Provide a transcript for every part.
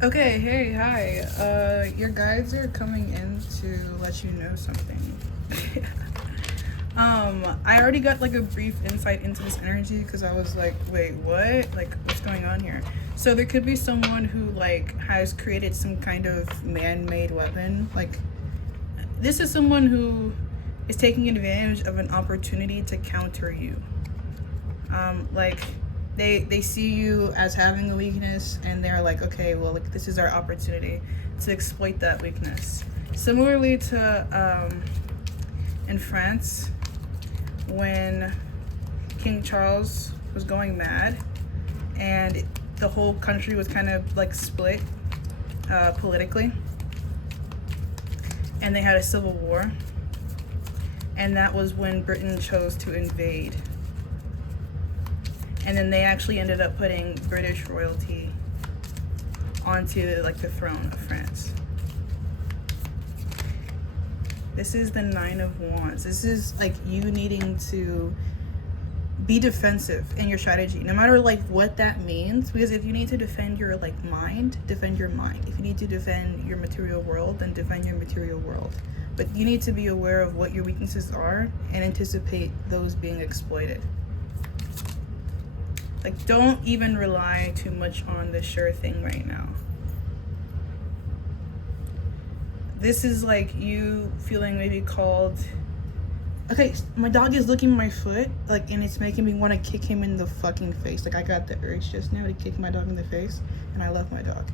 Okay, hey, hi. Your guides are coming in to let you know something. I already got like a brief insight into this energy because I was like, wait, what? Like, what's going on here? So there could be someone who like has created some kind of man-made weapon. Like, this is someone who is taking advantage of an opportunity to counter you. Like they see you as having a weakness and they're like, okay, well, like this is our opportunity to exploit that weakness. Similarly to in France, when King Charles was going mad and the whole country was kind of like split politically, and they had a civil war, and that was when Britain chose to invade. And then they actually ended up putting British royalty onto like the throne of France. This is the Nine of Wands. This is like you needing to be defensive in your strategy, no matter like what that means. Because if you need to defend your like mind, defend your mind. If you need to defend your material world, then defend your material world. But you need to be aware of what your weaknesses are and anticipate those being exploited. Like, don't even rely too much on the sure thing right now. This is like you feeling maybe called. Okay, my dog is licking my foot, like, and it's making me want to kick him in the fucking face. Like, I got the urge just now to kick my dog in the face, and I love my dog.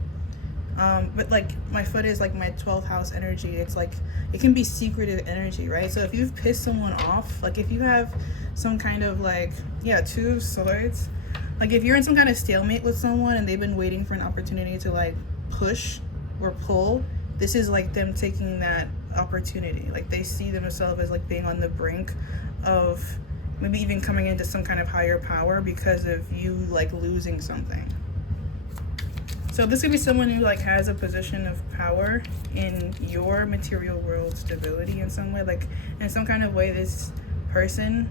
But like, my foot is like my 12th house energy. It's like, it can be secretive energy, right? So if you've pissed someone off, like if you have some kind of like, yeah, Two of Swords. Like if you're in some kind of stalemate with someone and they've been waiting for an opportunity to like push or pull, this is like them taking that opportunity. Like they see themselves as like being on the brink of maybe even coming into some kind of higher power because of you like losing something. So this could be someone who like has a position of power in your material world stability in some way. Like in some kind of way, this person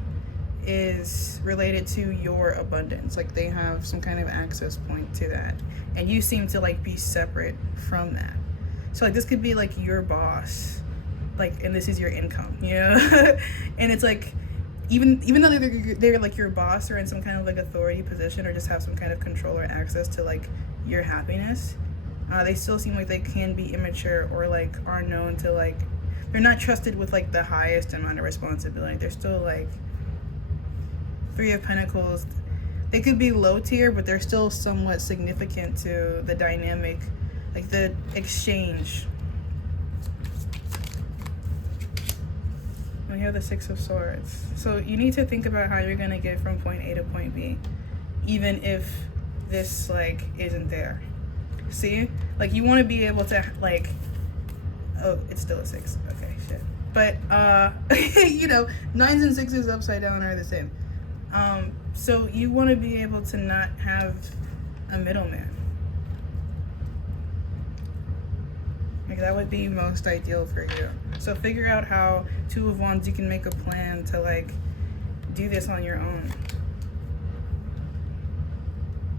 is related to your abundance. Like they have some kind of access point to that, and you seem to like be separate from that. So like this could be like your boss, like, and this is your income, you know. And it's like even though they're like your boss or in some kind of like authority position or just have some kind of control or access to like your happiness, they still seem like they can be immature or like are known to like, they're not trusted with like the highest amount of responsibility. They're still like Three of Pentacles. They could be low tier, but they're still somewhat significant to the dynamic, like the exchange. We have the Six of Swords. So you need to think about how you're gonna get from point A to point B, even if this like isn't there. See, like you want to be able to like, oh, it's still a six. Okay, shit. But you know, nines and sixes upside down are the same. So you want to be able to not have a middleman. Like that would be most ideal for you. So figure out how, Two of Wands, you can make a plan to like do this on your own,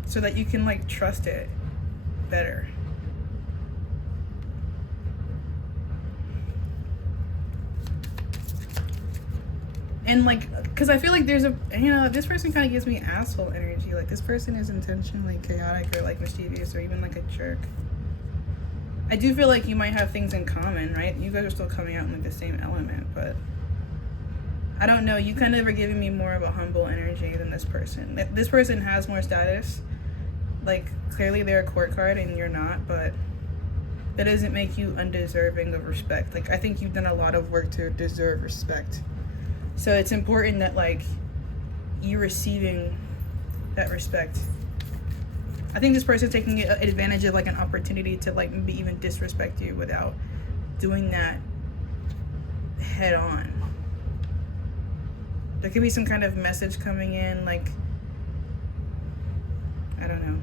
so that you can like trust it better. And like, because I feel like there's a, you know, this person kind of gives me asshole energy. Like this person is intentionally chaotic or like mischievous or even like a jerk. I do feel like you might have things in common, right? You guys are still coming out in like the same element, but I don't know. You kind of are giving me more of a humble energy than this person. This person has more status. Like clearly they're a court card and you're not, but that doesn't make you undeserving of respect. Like I think you've done a lot of work to deserve respect. So it's important that like you're receiving that respect. I think this person's taking advantage of like an opportunity to like maybe even disrespect you without doing that head on. There could be some kind of message coming in, like, I don't know.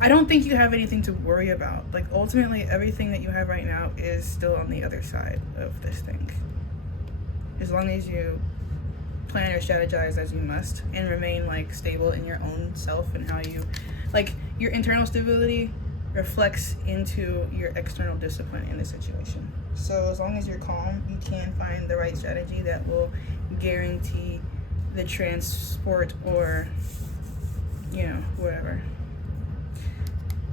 I don't think you have anything to worry about. Like ultimately everything that you have right now is still on the other side of this thing. As long as you plan or strategize as you must and remain like stable in your own self and how you, like, your internal stability reflects into your external discipline in the situation. So as long as you're calm, you can find the right strategy that will guarantee the transport, or whatever.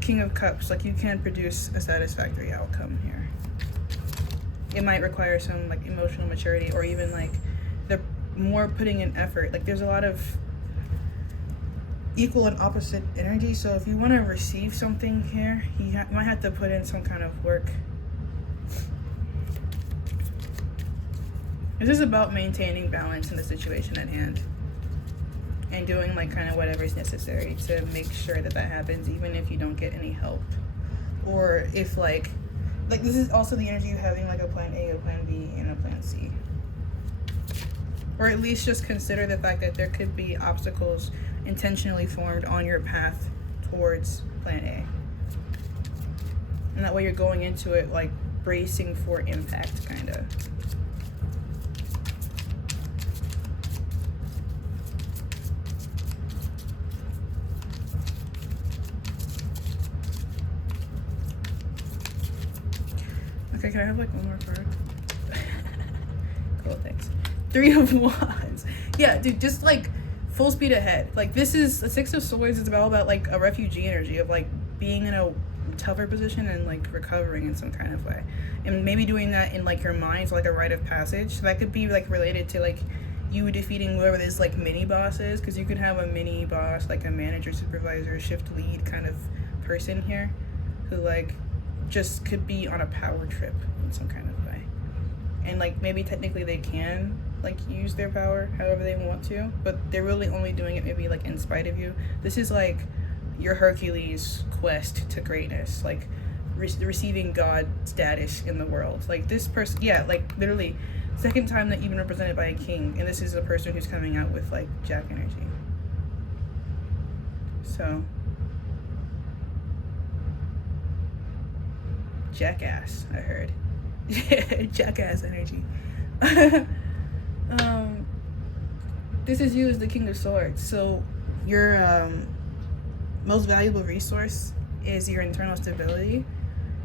King of Cups, like, you can produce a satisfactory outcome here. It might require some like emotional maturity, or even like the more putting in effort. Like, there's a lot of equal and opposite energy, so if you want to receive something here, you might have to put in some kind of work. This is about maintaining balance in the situation at hand and doing like kind of whatever is necessary to make sure that that happens, even if you don't get any help, or if like this is also the energy of having like a plan A, a plan B, and a plan C. Or at least just consider the fact that there could be obstacles intentionally formed on your path towards plan A. And that way you're going into it like bracing for impact, kind of. Okay, can I have like one more card? Cool, thanks. 3 of Wands. Yeah, dude, just like full speed ahead. Like, this is the 6 of Swords is about like a refugee energy of like being in a tougher position and like recovering in some kind of way, and maybe doing that in like your mind, so like a rite of passage. So that could be like related to like you defeating whoever this like mini boss is, because you could have a mini boss, like a manager, supervisor, shift lead kind of person here, who like just could be on a power trip in some kind of way, and like maybe technically they can like use their power however they want to, but they're really only doing it maybe like in spite of you. This is like your Hercules quest to greatness, like receiving God status in the world. Like, this person, yeah, like literally second time that you've been represented by a king, and this is a person who's coming out with like Jack energy. So jackass, I heard. Jackass energy. This is you as the King of Swords. So your most valuable resource is your internal stability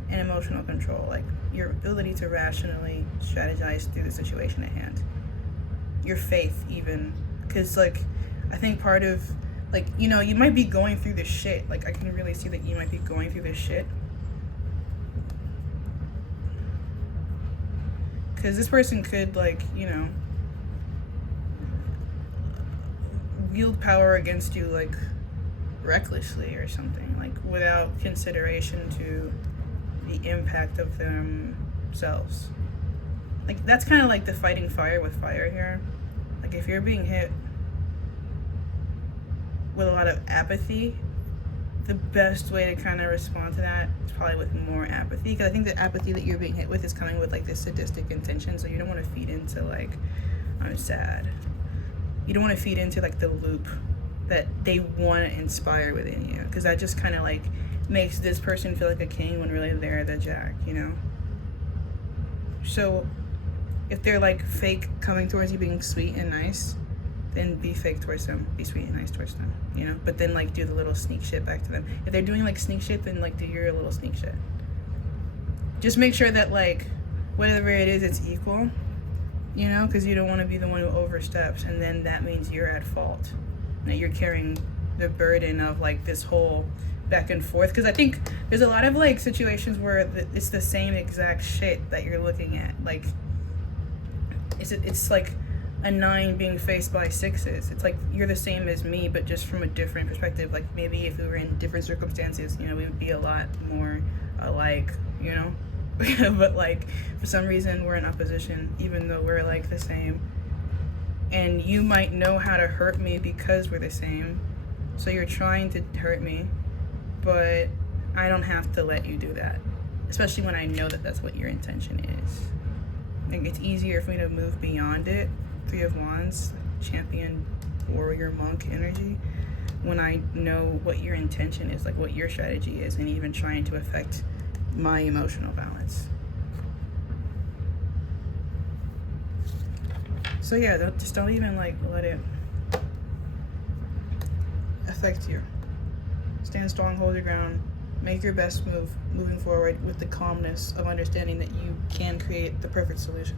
and emotional control, like your ability to rationally strategize through the situation at hand. Your faith, even, because like I think part of like, you might be going through this shit. Like, I can really see that you might be going through this shit, because this person could like wield power against you like recklessly or something, like without consideration to the impact of themselves. Like, that's kind of like the fighting fire with fire here. Like, if you're being hit with a lot of apathy, the best way to kind of respond to that is probably with more apathy, because I think the apathy that you're being hit with is coming with like this sadistic intention, so you don't want to feed into like, I'm sad. You don't want to feed into like the loop that they want to inspire within you, because that just kind of like makes this person feel like a king when really they're the jack, So if they're like fake coming towards you being sweet and nice, then be fake towards them, be sweet and nice towards them, but then like do the little sneak shit back to them. If they're doing like sneak shit, then like do your little sneak shit. Just make sure that like whatever it is, it's equal, because you don't want to be the one who oversteps, and then that means you're at fault. Now you're carrying the burden of like this whole back and forth, because I think there's a lot of like situations where it's the same exact shit that you're looking at. Like, it's like a 9 being faced by 6s. It's like you're the same as me, but just from a different perspective. Like, maybe if we were in different circumstances, we would be a lot more alike, but like for some reason we're in opposition, even though we're like the same. And you might know how to hurt me because we're the same, so you're trying to hurt me, but I don't have to let you do that, especially when I know that that's what your intention is. I think it's easier for me to move beyond it. 3 of Wands, champion, warrior, monk energy, when I know what your intention is, like what your strategy is, and even trying to affect my emotional balance. So yeah, don't even like let it affect you. stand strong, hold your ground, make your best move moving forward with the calmness of understanding that you can create the perfect solution.